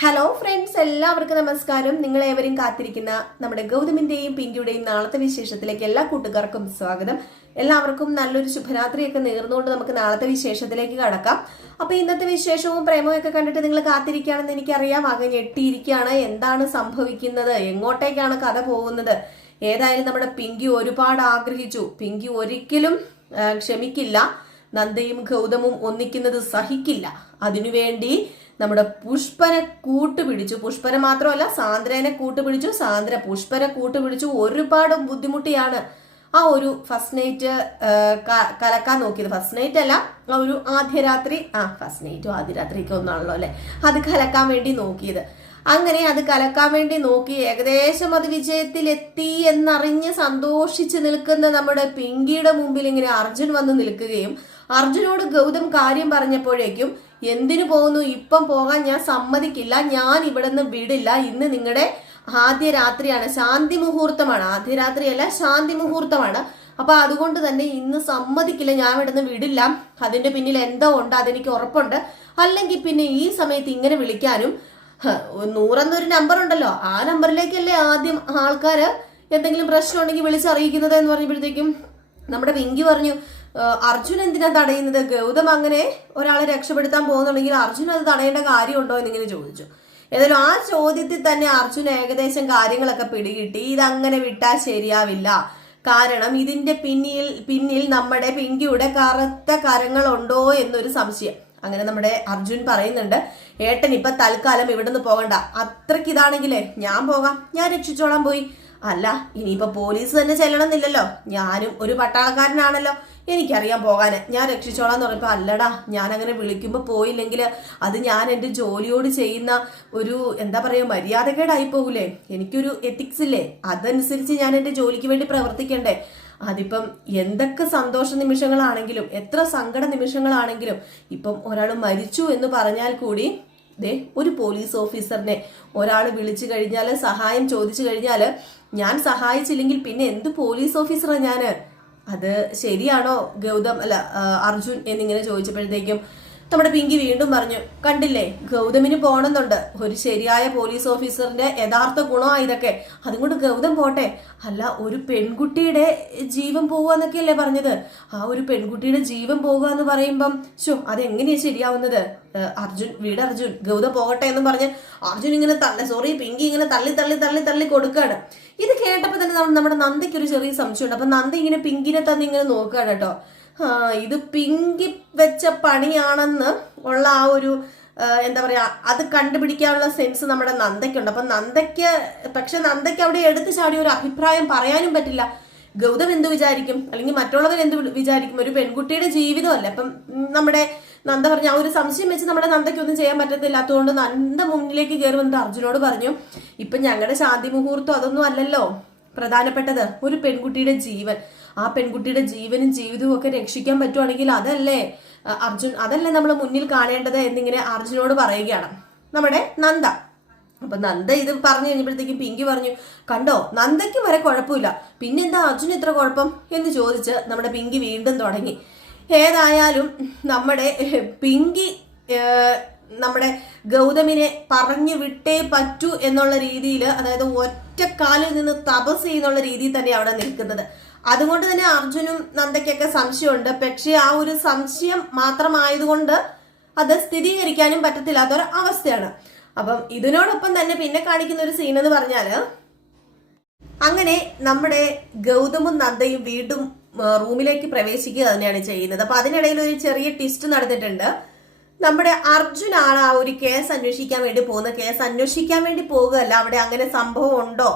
Hello friends എല്ലാവർക്കും നമസ്കാരം. നിങ്ങൾ ഏവരും കാത്തിരിക്കുന്ന നമ്മുടെ ഗൗതമിന്റെയും പിങ്കിയുടെയും നാളത്തെ വിശേഷത്തിലേക്ക് എല്ലാ കൂട്ടുകാർക്കും സ്വാഗതം. എല്ലാവർക്കും നല്ലൊരു ശുഭരാത്രിയൊക്കെ നേർന്നുകൊണ്ട് നമുക്ക് നാളത്തെ വിശേഷത്തിലേക്ക് കടക്കാം. അപ്പൊ ഇന്നത്തെ വിശേഷവും പ്രേമവും ഒക്കെ കണ്ടിട്ട് നിങ്ങൾ കാത്തിരിക്കുകയാണെന്ന് എനിക്കറിയാം. ആകെ ഞെട്ടിയിരിക്കുകയാണ്. എന്താണ് സംഭവിക്കുന്നത്? എങ്ങോട്ടേക്കാണ് കഥ പോകുന്നത്? ഏതായാലും നമ്മുടെ പിങ്കി ഒരുപാട് ആഗ്രഹിച്ചു. പിങ്കി ഒരിക്കലും ക്ഷമിക്കില്ല. നന്ദയും ഗൗതമും ഒന്നിക്കുന്നത് സഹിക്കില്ല. അതിനുവേണ്ടി നമ്മുടെ പുഷ്പനെ കൂട്ടുപിടിച്ചു പുഷ്പനെ മാത്രമല്ല സാന്ദ്രനെ കൂട്ടുപിടിച്ചു സാന്ദ്ര പുഷ്പനെ കൂട്ടുപിടിച്ചു ഒരുപാട് ബുദ്ധിമുട്ടിയാണ് ആ ഒരു ഫസ്റ്റ് നൈറ്റ് കലക്കാൻ നോക്കിയത്. ഫസ്റ്റ് നൈറ്റ് അല്ല ആ ഒരു ആദ്യ രാത്രി ആ ഫസ്റ്റ് നൈറ്റും ആദ്യ രാത്രിക്ക് ഒന്നാണല്ലോ അല്ലെ? അത് കലക്കാൻ വേണ്ടി നോക്കിയത്. അങ്ങനെ അത് കലക്കാൻ വേണ്ടി നോക്കി ഏകദേശം അത് വിജയത്തിലെത്തി എന്നറിഞ്ഞ് സന്തോഷിച്ച് നിൽക്കുന്ന നമ്മുടെ പിങ്കിയുടെ മുമ്പിൽ ഇങ്ങനെ അർജുൻ വന്ന് നിൽക്കുകയും അർജുനോട് ഗൗതം കാര്യം പറഞ്ഞപ്പോഴേക്കും എന്തിനു പോകുന്നു? ഇപ്പം പോകാൻ ഞാൻ സമ്മതിക്കില്ല. ഞാൻ ഇവിടെ നിന്ന് വിടില്ല. ഇന്ന് നിങ്ങളുടെ ആദ്യ രാത്രിയാണ്. ശാന്തി മുഹൂർത്തമാണ്. ആദ്യ രാത്രിയല്ല ശാന്തി മുഹൂർത്തമാണ്. അപ്പൊ അതുകൊണ്ട് തന്നെ ഇന്ന് സമ്മതിക്കില്ല. ഞാൻ ഇവിടെ നിന്ന് വിടില്ല. അതിന്റെ പിന്നിൽ എന്തോ ഉണ്ട് അതെനിക്ക് ഉറപ്പുണ്ട്. അല്ലെങ്കിൽ പിന്നെ ഈ സമയത്ത് ഇങ്ങനെ വിളിക്കാനും നൂറെന്നൊരു നമ്പർ ഉണ്ടല്ലോ. ആ നമ്പറിലേക്കല്ലേ ആദ്യം ആൾക്കാര് എന്തെങ്കിലും പ്രശ്നം ഉണ്ടെങ്കിൽ വിളിച്ചറിയിക്കുന്നത് എന്ന് പറഞ്ഞപ്പോഴത്തേക്കും നമ്മുടെ പിങ്കി പറഞ്ഞു "ആ, അർജുൻ എന്തിനാ തടയുന്നത്? ഗൗതം അങ്ങനെ ഒരാളെ രക്ഷപ്പെടുത്താൻ പോകുന്നുണ്ടെങ്കിൽ അർജുൻ അത് തടയേണ്ട കാര്യമുണ്ടോ എന്നിങ്ങനെ ചോദിച്ചു. ഏതായാലും ആ ചോദ്യത്തിൽ തന്നെ അർജുൻ ഏകദേശം കാര്യങ്ങളൊക്കെ പിടികിട്ടി. ഇതങ്ങനെ വിട്ടാൽ ശരിയാവില്ല. കാരണം ഇതിന്റെ പിന്നിൽ പിന്നിൽ നമ്മുടെ പിങ്കിയുടെ കറുത്ത കരങ്ങളുണ്ടോ എന്നൊരു സംശയം. അങ്ങനെ നമ്മുടെ അർജുൻ പറയുന്നുണ്ട് ഏട്ടൻ ഇപ്പൊ തൽക്കാലം ഇവിടുന്ന് പോകണ്ട. അത്രയ്ക്ക് ഇതാണെങ്കിലേ ഞാൻ പോകാം. ഞാൻ രക്ഷിച്ചോളാൻ പോയി. അല്ല ഇനിയിപ്പോ പോലീസ് തന്നെ ചെല്ലണമെന്നില്ലല്ലോ. ഞാനും ഒരു പട്ടാളക്കാരനാണല്ലോ. എനിക്കറിയാം പോകാനെ. ഞാൻ രക്ഷിച്ചോളാം എന്ന് പറഞ്ഞപ്പോൾ അല്ലടാ ഞാൻ അങ്ങനെ വിളിക്കുമ്പോൾ പോയില്ലെങ്കിൽ അത് ഞാൻ എന്റെ ജോലിയോട് ചെയ്യുന്ന ഒരു എന്താ പറയുക മര്യാദകേടായി പോകൂലേ എനിക്കൊരു എത്തിക്സ് ഇല്ലേ? അതനുസരിച്ച് ഞാൻ എന്റെ ജോലിക്ക് വേണ്ടി പ്രവർത്തിക്കണ്ടേ? അതിപ്പം എന്തൊക്കെ സന്തോഷ നിമിഷങ്ങളാണെങ്കിലും എത്ര സങ്കട നിമിഷങ്ങളാണെങ്കിലും ഇപ്പം ഒരാൾ മരിച്ചു എന്ന് പറഞ്ഞാൽ കൂടി ദേ ഒരു പോലീസ് ഓഫീസറിനെ ഒരാൾ വിളിച്ചു കഴിഞ്ഞാൽ സഹായം ചോദിച്ചു കഴിഞ്ഞാൽ ഞാൻ സഹായിച്ചില്ലെങ്കിൽ പിന്നെ എന്ത് പോലീസ് ഓഫീസറാണ് ഞാൻ അത് ശരിയാണോ ഗൗതം? അല്ല അർജുൻ എന്നിങ്ങനെ ചോദിച്ചപ്പോഴത്തേക്കും നമ്മുടെ പിങ്കി വീണ്ടും പറഞ്ഞു കണ്ടില്ലേ ഗൗതമിന് പോണെന്നുണ്ട്. ഒരു ശരിയായ പോലീസ് ഓഫീസറിന്റെ യഥാർത്ഥ ഗുണമാണ് ഇതൊക്കെ. അതുകൊണ്ട് ഗൗതം പോട്ടെ. അല്ല ഒരു പെൺകുട്ടിയുടെ ജീവൻ പോവുക എന്നൊക്കെയല്ലേ പറഞ്ഞത്. ആ ഒരു പെൺകുട്ടിയുടെ ജീവൻ പോവുക എന്ന് പറയുമ്പം ഷോ അതെങ്ങനെയാ ശരിയാവുന്നത്? അർജുൻ വീട് അർജുൻ ഗൗതം പോകട്ടെ എന്ന് പറഞ്ഞ് അർജുൻ ഇങ്ങനെ തള്ളി സോറി പിങ്കി ഇങ്ങനെ തള്ളി തള്ളി തള്ളി തള്ളി കൊടുക്കുകയാണ് ഇത് കേട്ടപ്പോൾ തന്നെ നമ്മുടെ നന്ദിക്ക് ഒരു ചെറിയ സംശയമുണ്ട്. അപ്പൊ നന്ദി ഇങ്ങനെ പിങ്കിനെ തന്നെ ഇങ്ങനെ നോക്കുകയാണ് കേട്ടോ. ഇത് പിങ്കി വെച്ച പണിയാണെന്ന് ഉള്ള ആ ഒരു എന്താ പറയാ അത് കണ്ടുപിടിക്കാനുള്ള സെൻസ് നമ്മുടെ നന്ദയ്ക്കുണ്ട്. അപ്പൊ നന്ദയ്ക്ക് പക്ഷെ നന്ദയ്ക്ക് അവിടെ എടുത്തു ചാടി ഒരു അഭിപ്രായം പറയാനും പറ്റില്ല. ഗൗതം എന്ത് വിചാരിക്കും? അല്ലെങ്കിൽ മറ്റുള്ളവർ എന്ത് വിചാരിക്കും? ഒരു പെൺകുട്ടിയുടെ ജീവിതമല്ല? അപ്പം നമ്മുടെ നന്ദ പറഞ്ഞ ആ ഒരു സംശയം വെച്ച് നമ്മുടെ നന്ദയ്ക്ക് ഒന്നും ചെയ്യാൻ പറ്റത്തില്ലാത്തതുകൊണ്ട് നന്ദ മുന്നിലേക്ക് കയറി വന്നിട്ട് അർജുനോട് പറഞ്ഞു ഇപ്പൊ ഞങ്ങളുടെ ശാന്തി മുഹൂർത്തം അതൊന്നും അല്ലല്ലോ. പ്രധാനപ്പെട്ടത് ഒരു പെൺകുട്ടിയുടെ ജീവൻ. ആ പെൺകുട്ടിയുടെ ജീവനും ജീവിതവും ഒക്കെ രക്ഷിക്കാൻ പറ്റുവാണെങ്കിൽ അതല്ലേ അർജുൻ അതല്ലേ നമ്മൾ മുന്നിൽ കാണേണ്ടത് എന്നിങ്ങനെ അർജുനോട് പറയുകയാണ്. നമ്മുടെ നന്ദ. അപ്പൊ നന്ദ ഇത് പറഞ്ഞു കഴിഞ്ഞപ്പോഴത്തേക്കും പിങ്കി പറഞ്ഞു കണ്ടോ നന്ദയ്ക്ക് വരെ കുഴപ്പമില്ല. പിന്നെന്താ അർജുൻ ഇത്ര കുഴപ്പം? എന്ന് ചോദിച്ച് നമ്മുടെ പിങ്കി വീണ്ടും തുടങ്ങി. ഏതായാലും നമ്മുടെ പിങ്കി നമ്മുടെ ഗൗതമിനെ പറഞ്ഞു വിട്ടേ പറ്റൂ എന്നുള്ള രീതിയിൽ അതായത് ഒറ്റക്കാലിൽ നിന്ന് തപസ് ചെയ്യുന്നുള്ള രീതിയിൽ തന്നെ അവിടെ നിൽക്കുന്നത്. അതുകൊണ്ട് തന്നെ അർജുനും നന്ദയ്ക്കൊക്കെ സംശയമുണ്ട്. പക്ഷേ ആ ഒരു സംശയം മാത്രമായതുകൊണ്ട് അത് സ്ഥിരീകരിക്കാനും പറ്റത്തില്ലാത്തൊരു അവസ്ഥയാണ്. അപ്പം ഇതിനോടൊപ്പം തന്നെ പിന്നെ കാണിക്കുന്ന ഒരു സീൻ എന്ന് പറഞ്ഞാൽ അങ്ങനെ നമ്മുടെ ഗൗതമും നന്ദയും വീണ്ടും റൂമിലേക്ക് പ്രവേശിക്കുക തന്നെയാണ് ചെയ്യുന്നത്. അപ്പൊ അതിനിടയിൽ ഒരു ചെറിയ ട്വിസ്റ്റ് നടന്നിട്ടുണ്ട്. നമ്മുടെ അർജുനാണ് ആ ഒരു കേസ് അന്വേഷിക്കാൻ വേണ്ടി പോകുന്നത്. കേസ് അന്വേഷിക്കാൻ വേണ്ടി പോകുകയല്ല അവിടെ അങ്ങനെ സംഭവം ഉണ്ടോ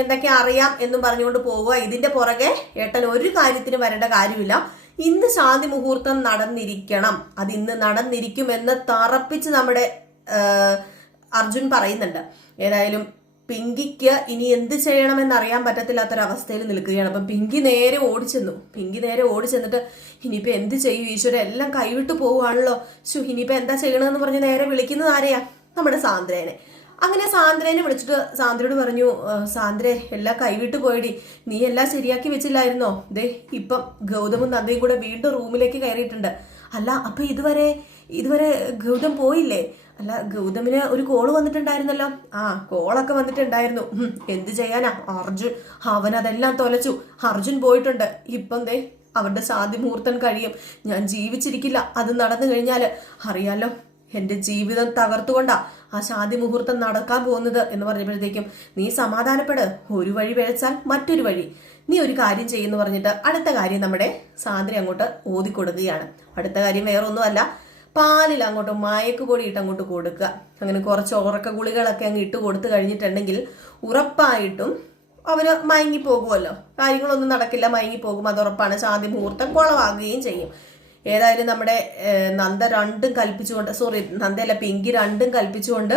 എന്തൊക്കെ അറിയാം എന്നും പറഞ്ഞുകൊണ്ട് പോവുക. ഇതിന്റെ പുറകെ ഏട്ടൻ ഒരു കാര്യത്തിന് വരേണ്ട കാര്യമില്ല. ഇന്ന് ശാന്തി മുഹൂർത്തം നടന്നിരിക്കണം. അത് ഇന്ന് നടന്നിരിക്കുമെന്ന് തറപ്പിച്ച് നമ്മുടെ അർജുൻ പറയുന്നുണ്ട്. ഏതായാലും പിങ്കിക്ക് ഇനി എന്ത് ചെയ്യണമെന്ന് അറിയാൻ പറ്റത്തില്ലാത്തൊരവസ്ഥയിൽ നിൽക്കുകയാണ്. അപ്പം പിങ്കി നേരെ ഓടിച്ചെന്നു. പിങ്കി നേരെ ഓടിച്ചെന്നിട്ട് ഇനിയിപ്പോൾ എന്ത് ചെയ്യും? ഈശ്വര എല്ലാം കൈവിട്ട് പോവുകയാണല്ലോ. ശു ഇനിയിപ്പോൾ എന്താ ചെയ്യണമെന്ന് പറഞ്ഞ് നേരെ വിളിക്കുന്നത് ആരെയാ? നമ്മുടെ സാന്ദ്രേനെ. അങ്ങനെ സാന്ദ്രേനെ വിളിച്ചിട്ട് സാന്ദ്രയോട് പറഞ്ഞു സാന്ദ്രേ എല്ലാം കൈവിട്ട് പോയിടി. നീ എല്ലാം ശരിയാക്കി വെച്ചില്ലായിരുന്നോ? ദേ ഇപ്പം ഗൗതമും നന്ദയും കൂടെ വീണ്ടും റൂമിലേക്ക് കയറിയിട്ടുണ്ട്. അല്ല അപ്പൊ ഇതുവരെ ഇതുവരെ ഗൗതം പോയില്ലേ? അല്ല ഗൗതമിന് ഒരു കോൾ വന്നിട്ടുണ്ടായിരുന്നല്ലോ. ആ കോളൊക്കെ വന്നിട്ടുണ്ടായിരുന്നു. എന്ത് ചെയ്യാനാ? അർജുൻ അവൻ അതെല്ലാം തൊലച്ചു. അർജുൻ പോയിട്ടുണ്ട്. ഇപ്പം ദേ അവരുടെ സാധ്യ മുഹൂർത്തം കഴിയും. ഞാൻ ജീവിച്ചിരിക്കില്ല. അത് നടന്നു കഴിഞ്ഞാൽ അറിയാലോ എന്റെ ജീവിതം തകർത്തുകൊണ്ടാ ആ ശാന്തി മുഹൂർത്തം നടക്കാൻ പോകുന്നത് എന്ന് പറഞ്ഞപ്പോഴത്തേക്കും നീ സമാധാനപ്പെട്. ഒരു വഴി വെഴച്ചാൽ മറ്റൊരു വഴി. നീ ഒരു കാര്യം ചെയ്യുന്നു പറഞ്ഞിട്ട് അടുത്ത കാര്യം നമ്മുടെ സാന്ദ്ര അങ്ങോട്ട് ഓതിക്കൊടുക്കുകയാണ്. അടുത്ത കാര്യം വേറൊന്നുമല്ല. പാലിൽ അങ്ങോട്ട് മയക്കുപൊടി ഇട്ട് അങ്ങോട്ട് കൊടുക്കുക. അങ്ങനെ കുറച്ച് ഉറക്ക ഗുളികളൊക്കെ അങ്ങ് ഇട്ട് കൊടുത്തു കഴിഞ്ഞിട്ടുണ്ടെങ്കിൽ ഉറപ്പായിട്ടും അവർ മയങ്ങി പോകുമല്ലോ. കാര്യങ്ങളൊന്നും നടക്കില്ല മയങ്ങി പോകും. അത് ഉറപ്പാണ്. ശാന്തി മുഹൂർത്തം കുളവാകുകയും ചെയ്യും. ഏതായാലും നമ്മുടെ നന്ദ രണ്ടും കൽപ്പിച്ചുകൊണ്ട് സോറി നന്ദയല്ല പിങ്കി രണ്ടും കൽപ്പിച്ചുകൊണ്ട്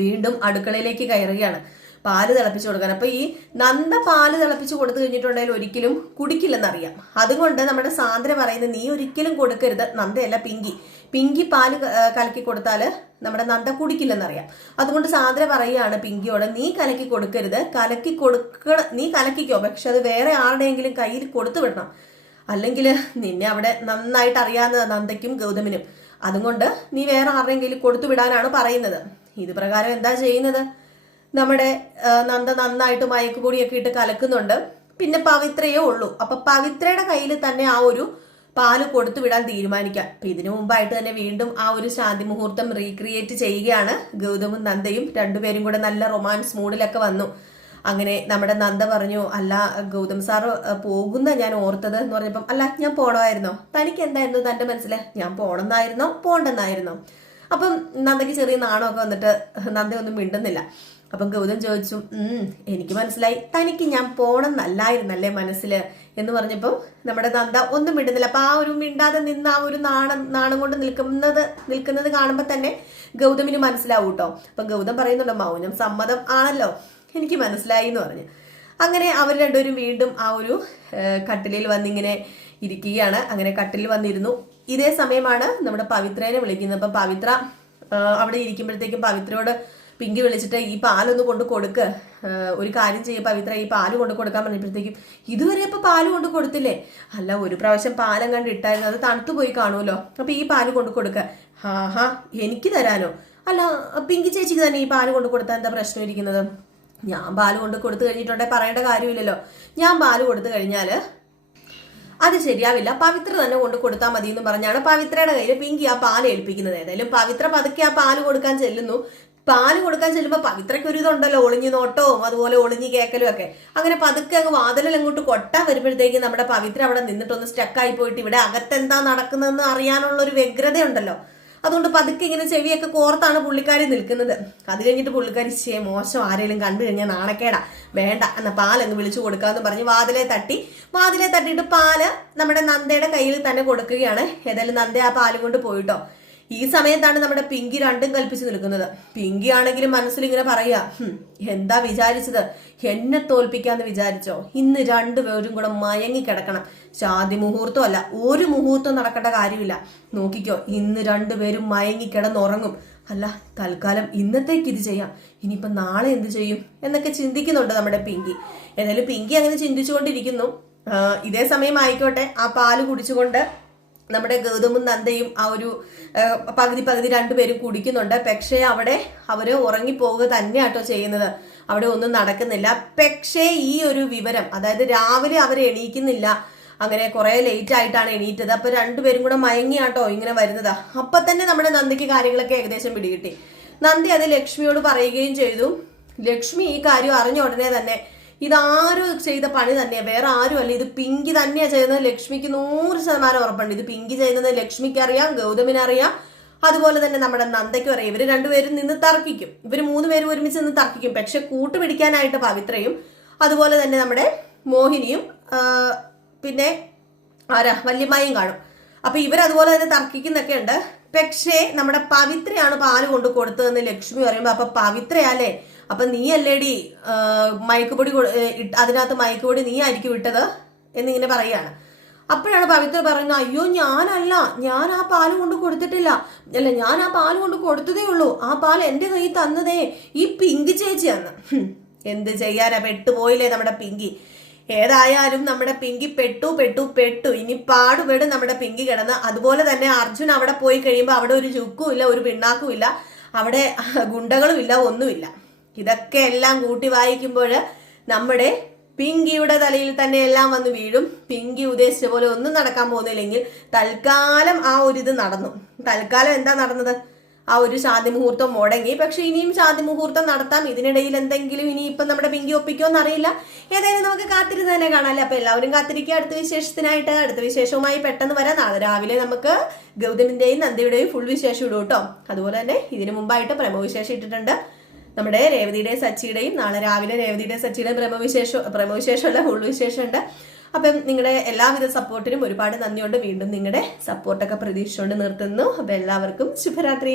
വീണ്ടും അടുക്കളയിലേക്ക് കയറുകയാണ്. പാൽ തിളപ്പിച്ചു കൊടുക്കാൻ. അപ്പൊ ഈ നന്ദ പാൽ തിളപ്പിച്ചു കൊടുത്തു കഴിഞ്ഞിട്ടുണ്ടെങ്കിൽ ഒരിക്കലും കുടിക്കില്ലെന്നറിയാം. അതുകൊണ്ട് നമ്മുടെ സാന്ദ്ര പറയുന്നത് നീ ഒരിക്കലും കൊടുക്കരുത് നന്ദയല്ല പിങ്കി. പിങ്കി പാൽ കലക്കി കൊടുത്താൽ നമ്മുടെ നന്ദ കുടിക്കില്ലെന്നറിയാം. അതുകൊണ്ട് സാന്ദ്ര പറയുകയാണ് പിങ്കിയോട് നീ കലക്കി കൊടുക്കരുത്. കലക്കി കൊടുക്ക നീ കലക്കിക്കോ. പക്ഷെ അത് വേറെ ആരുടെയെങ്കിലും കയ്യിൽ കൊടുത്തു വിടണം. അല്ലെങ്കിൽ നിന്നെ അവിടെ നന്നായിട്ട് അറിയാവുന്ന നന്ദയ്ക്കും ഗൗതമിനും. അതുകൊണ്ട് നീ വേറെ ആരുടെയെങ്കിലും കൊടുത്തു വിടാനാണ് പറയുന്നത്. ഇത് പ്രകാരം എന്താ ചെയ്യുന്നത്? നമ്മുടെ നന്ദ നന്നായിട്ട് മയക്കുപൊടിയൊക്കെ ഇട്ട് കലക്കുന്നുണ്ട്. പിന്നെ പവിത്രയേ ഉള്ളൂ. അപ്പൊ പവിത്രയുടെ കയ്യിൽ തന്നെ ആ ഒരു പാൽ കൊടുത്തു വിടാൻ തീരുമാനിക്കാം. അപ്പൊ ഇതിനു മുമ്പായിട്ട് തന്നെ വീണ്ടും ആ ഒരു ശാന്തി മുഹൂർത്തം റീക്രിയേറ്റ് ചെയ്യുകയാണ് ഗൗതമും നന്ദയും. രണ്ടുപേരും കൂടെ നല്ല റൊമാൻസ് മൂഡിലൊക്കെ വന്നു. അങ്ങനെ നമ്മുടെ നന്ദ പറഞ്ഞു അല്ല ഗൗതം സാറ് പോകുന്ന ഞാൻ ഓർത്തത് എന്ന് പറഞ്ഞപ്പം അല്ല ഞാൻ പോണമായിരുന്നോ? തനിക്ക് എന്തായിരുന്നു തന്റെ മനസ്സിൽ ഞാൻ പോണെന്നായിരുന്നോ? പോണ്ടെന്നായിരുന്നോ? അപ്പം നന്ദയ്ക്ക് ചെറിയ നാണമൊക്കെ വന്നിട്ട് നന്ദ ഒന്നും മിണ്ടുന്നില്ല. അപ്പം ഗൗതം ചോദിച്ചു എനിക്ക് മനസ്സിലായി. തനിക്ക് ഞാൻ പോണെന്നല്ലായിരുന്നല്ലേ മനസ്സിൽ എന്ന് പറഞ്ഞപ്പോൾ നമ്മുടെ നന്ദ ഒന്നും മിണ്ടുന്നില്ല. അപ്പൊ ആ ഒരു മിണ്ടാതെ നിന്ന് ആ ഒരു നാണ നാണം കൊണ്ട് നിൽക്കുന്നത് നിൽക്കുന്നത് കാണുമ്പോൾ തന്നെ ഗൗതമിന് മനസ്സിലാവും കേട്ടോ അപ്പൊ ഗൗതം പറയുന്നുണ്ട് മൗനം സമ്മതം ആണല്ലോ. എനിക്ക് മനസ്സിലായി എന്ന് പറഞ്ഞു. അങ്ങനെ അവർ രണ്ടുപേരും വീണ്ടും ആ ഒരു കട്ടിലിൽ വന്നിങ്ങനെ ഇരിക്കുകയാണ്. അങ്ങനെ കട്ടിലിൽ വന്നിരുന്നു. ഇതേ സമയമാണ് നമ്മുടെ പവിത്രേനെ വിളിക്കുന്നത്. അപ്പൊ പവിത്ര അവിടെ ഇരിക്കുമ്പോഴത്തേക്കും പവിത്രയോട് പിങ്കി വിളിച്ചിട്ട് ഈ പാലൊന്ന് കൊണ്ട് കൊടുക്ക്. ഒരു കാര്യം ചെയ്യ പവിത്ര ഈ പാൽ കൊണ്ട് കൊടുക്കാൻ പറഞ്ഞപ്പോഴത്തേക്കും ഇതുവരെ ഇപ്പൊ പാൽ കൊണ്ട് കൊടുത്തില്ലേ? അല്ല ഒരു പ്രാവശ്യം പാലം കണ്ട് ഇട്ടായിരുന്നു. അത് തണുത്തു പോയി കാണുമല്ലോ. അപ്പൊ ഈ പാൽ കൊണ്ട് കൊടുക്ക. ഹാ ഹാ എനിക്ക് തരാനോ? അല്ല പിങ്കി ചേച്ചിക്ക് തന്നെ ഈ പാൽ കൊണ്ട് കൊടുത്താൽ എന്താ പ്രശ്നം ഇരിക്കുന്നത്? ഞാൻ പാൽ കൊണ്ട് കൊടുത്തു കഴിഞ്ഞിട്ടുണ്ടെങ്കിൽ പറയേണ്ട കാര്യമില്ലല്ലോ. ഞാൻ പാൽ കൊടുത്തു കഴിഞ്ഞാൽ അത് ശരിയാവില്ല. പവിത്ര തന്നെ കൊണ്ട് കൊടുത്താൽ മതി എന്ന് പറഞ്ഞാണ് പവിത്രയുടെ കയ്യിൽ പിങ്കി ആ പാൽ ഏൽപ്പിക്കുന്നത്. ഏതായാലും പവിത്ര പതുക്കെ ആ പാൽ കൊടുക്കാൻ ചെല്ലുന്നു. പാൽ കൊടുക്കാൻ ചെല്ലുമ്പോൾ പവിത്രയ്ക്ക് ഒരു ഇതുണ്ടല്ലോ ഒളിഞ്ഞു നോട്ടവും അതുപോലെ ഒളിഞ്ഞു കേക്കലും ഒക്കെ. അങ്ങനെ പതുക്കെ അങ്ങ് വാതിലിൽ അങ്ങോട്ട് കൊട്ടാൻ വരുമ്പോഴത്തേക്ക് നമ്മുടെ പവിത്ര അവിടെ നിന്നിട്ടൊന്ന് സ്റ്റക്കായി പോയിട്ട് ഇവിടെ അകത്തെന്താ നടക്കുന്നതെന്ന് അറിയാനുള്ള ഒരു വ്യഗ്രതയുണ്ടല്ലോ. അതുകൊണ്ട് പതുക്കെ ഇങ്ങനെ ചെവിയൊക്കെ കോർത്താണ് പുള്ളിക്കാരി നിൽക്കുന്നത്. അത് കഴിഞ്ഞിട്ട് പുള്ളിക്കാരി ശേ മോശം ആരെങ്കിലും കണ്ടു കഴിഞ്ഞാൽ നാണക്കേടാ. വേണ്ട എന്നാ പാലങ്ങ് വിളിച്ചു കൊടുക്കാന്ന് പറഞ്ഞ് വാതിലെ തട്ടി. വാതിലെ തട്ടിയിട്ട് പാൽ നമ്മുടെ നന്ദയുടെ കയ്യിൽ തന്നെ കൊടുക്കുകയാണ്. ഏതായാലും നന്ദ ആ പാൽ കൊണ്ട് പോയിട്ടോ. ഈ സമയത്താണ് നമ്മുടെ പിങ്കി രണ്ടും കൽപ്പിച്ചു നിൽക്കുന്നത്. പിങ്കി ആണെങ്കിലും മനസ്സിൽ ഇങ്ങനെ പറയാ "ഹും, എന്താ വിചാരിച്ചത്? എന്നെ തോൽപ്പിക്കാന്ന് വിചാരിച്ചോ? ഇന്ന് രണ്ടുപേരും കൂടെ മയങ്ങി കിടക്കണം. ശാതി മുഹൂർത്തം അല്ല ഒരു മുഹൂർത്തം നടക്കേണ്ട കാര്യമില്ല. നോക്കിക്കോ ഇന്ന് രണ്ടുപേരും മയങ്ങി കിടന്നുറങ്ങും. അല്ല തൽക്കാലം ഇന്നത്തേക്ക് ഇത് ചെയ്യാം. ഇനിയിപ്പോ നാളെ എന്ത് ചെയ്യും? എന്നൊക്കെ ചിന്തിക്കുന്നുണ്ട് നമ്മുടെ പിങ്കി. ഏതായാലും പിങ്കി അങ്ങനെ ചിന്തിച്ചുകൊണ്ടിരിക്കുന്നു. ഇതേ സമയം ആയിക്കോട്ടെ. ആ പാൽ കുടിച്ചുകൊണ്ട് നമ്മുടെ ഗൗതമും നന്ദയും ആ ഒരു പകുതി പകുതി രണ്ടുപേരും കുടിക്കുന്നുണ്ട്. പക്ഷേ അവിടെ അവർ ഉറങ്ങിപ്പോവുക തന്നെയാട്ടോ ചെയ്യുന്നത്. അവിടെ ഒന്നും നടക്കുന്നില്ല. പക്ഷേ ഈ ഒരു വിവരം അതായത് രാവിലെ അവർ എണീക്കുന്നില്ല. അങ്ങനെ കുറെ ലേറ്റ് ആയിട്ടാണ് എണീറ്റത്. അപ്പൊ രണ്ടുപേരും കൂടെ മയങ്ങിയാട്ടോ ഇങ്ങനെ വരുന്നത്. അപ്പൊ തന്നെ നമ്മുടെ നന്ദിക്ക് കാര്യങ്ങളൊക്കെ ഏകദേശം പിടികിട്ടി. നന്ദി അത് ലക്ഷ്മിയോട് പറയുകയും ചെയ്തു. ലക്ഷ്മി ഈ കാര്യം അറിഞ്ഞ ഉടനെ തന്നെ ഇതാരും ചെയ്ത പണി തന്നെയാണ് വേറെ അല്ല ഇത് പിങ്കി തന്നെയാണ് ചെയ്യുന്നത്. ലക്ഷ്മിക്ക് നൂറ് ശതമാനം ഉറപ്പുണ്ട്. ഇത് പിങ്കി ചെയ്യുന്നത് ലക്ഷ്മിക്ക് അറിയാം ഗൗതമിന് അറിയാം. അതുപോലെ തന്നെ നമ്മുടെ നന്ദയ്ക്കും അറിയാം. ഇവർ രണ്ടുപേരും നിന്ന് തർക്കിക്കും. ഇവർ പേരും ഒരുമിച്ച് നിന്ന് തർക്കിക്കും. പക്ഷെ കൂട്ടുപിടിക്കാനായിട്ട് പവിത്രയും അതുപോലെ തന്നെ നമ്മുടെ മോഹിനിയും പിന്നെ ആരാ? വല്യമ്മയും കാണും. അപ്പൊ ഇവരതുപോലെ തന്നെ തർക്കിക്കുന്നൊക്കെ ഉണ്ട്. പക്ഷേ നമ്മുടെ പവിത്രയാണ് പാൽ കൊണ്ട് കൊടുത്തതെന്ന് ലക്ഷ്മി പറയുമ്പോൾ അപ്പൊ പവിത്രയല്ലേ? അപ്പൊ നീ അല്ലേടി മയക്കുപൊടി അതിനകത്ത് മയക്കുപൊടി നീ ആയിരിക്കും ഇട്ടത് എന്നിങ്ങനെ പറയാണ് അപ്പോഴാണ് പവിത്ര പറയുന്നത് അയ്യോ ഞാനല്ല ഞാൻ ആ പാൽ കൊണ്ട് കൊടുത്തിട്ടില്ല. അല്ല ഞാൻ ആ പാൽ കൊണ്ട് കൊടുത്തതേ ഉള്ളൂ. ആ പാൽ എന്റെ കയ്യിൽ തന്നതേ ഈ പിങ്കി അന്ന് എന്ത് ചെയ്യാനാ? പെട്ടുപോയില്ലേ നമ്മുടെ പിങ്കി. ഏതായാലും നമ്മുടെ പിങ്കി പെട്ടു പെട്ടു പെട്ടു. ഇനി പാടുപെടും നമ്മുടെ പിങ്കി കിടന്ന്. അതുപോലെ തന്നെ അർജുൻ അവിടെ പോയി കഴിയുമ്പോൾ അവിടെ ഒരു ചുക്കും ഇല്ല ഒരു പിണ്ണാക്കും ഇല്ല. അവിടെ ഗുണ്ടകളും ഇല്ല ഒന്നുമില്ല. ഇതൊക്കെ എല്ലാം കൂട്ടി വായിക്കുമ്പോൾ നമ്മുടെ പിങ്കിയുടെ തലയിൽ തന്നെ എല്ലാം വന്ന് വീഴും. പിങ്കി ഉദ്ദേശിച്ച പോലെ ഒന്നും നടക്കാൻ പോകുന്നില്ലെങ്കിൽ തൽക്കാലം ആ ഒരു ഇത് നടന്നു. തൽക്കാലം എന്താ നടന്നത്? ആ ഒരു ശാന്തി മുഹൂർത്തം മുടങ്ങി. പക്ഷെ ഇനിയും ശാന്തി മുഹൂർത്തം നടത്താം. ഇതിനിടയിൽ എന്തെങ്കിലും ഇനി ഇപ്പം നമ്മുടെ പിങ്കി ഒപ്പിക്കുമോ അറിയില്ല. ഏതായാലും നമുക്ക് കാത്തിരുന്ന് തന്നെ കാണാമല്ലോ അപ്പൊ എല്ലാവരും കാത്തിരിക്കുക. അടുത്ത വിശേഷത്തിനായിട്ട് അടുത്ത വിശേഷവുമായി പെട്ടെന്ന് വരാം. നാളെ രാവിലെ നമുക്ക് ഗൗതമിന്റെയും നന്ദിയുടെയും ഫുൾ വിശേഷം ഇടും കേട്ടോ. അതുപോലെ തന്നെ ഇതിനു മുമ്പായിട്ട് പ്രമോ വിശേഷം ഇട്ടിട്ടുണ്ട്. നമ്മുടെ രേവതിയുടെയും സച്ചിയുടെയും നാളെ രാവിലെ രേവതിയുടെയും സച്ചിയുടെയും പ്രമവിശേഷം പ്രമവിശേഷമുള്ള ഫുൾ വിശേഷമുണ്ട്. അപ്പം നിങ്ങളുടെ എല്ലാവിധ സപ്പോർട്ടിനും ഒരുപാട് നന്ദിയുണ്ട്. വീണ്ടും നിങ്ങളുടെ സപ്പോർട്ടൊക്കെ പ്രതീക്ഷിച്ചുകൊണ്ട് നിർത്തുന്നു. അപ്പം എല്ലാവർക്കും ശുഭരാത്രി.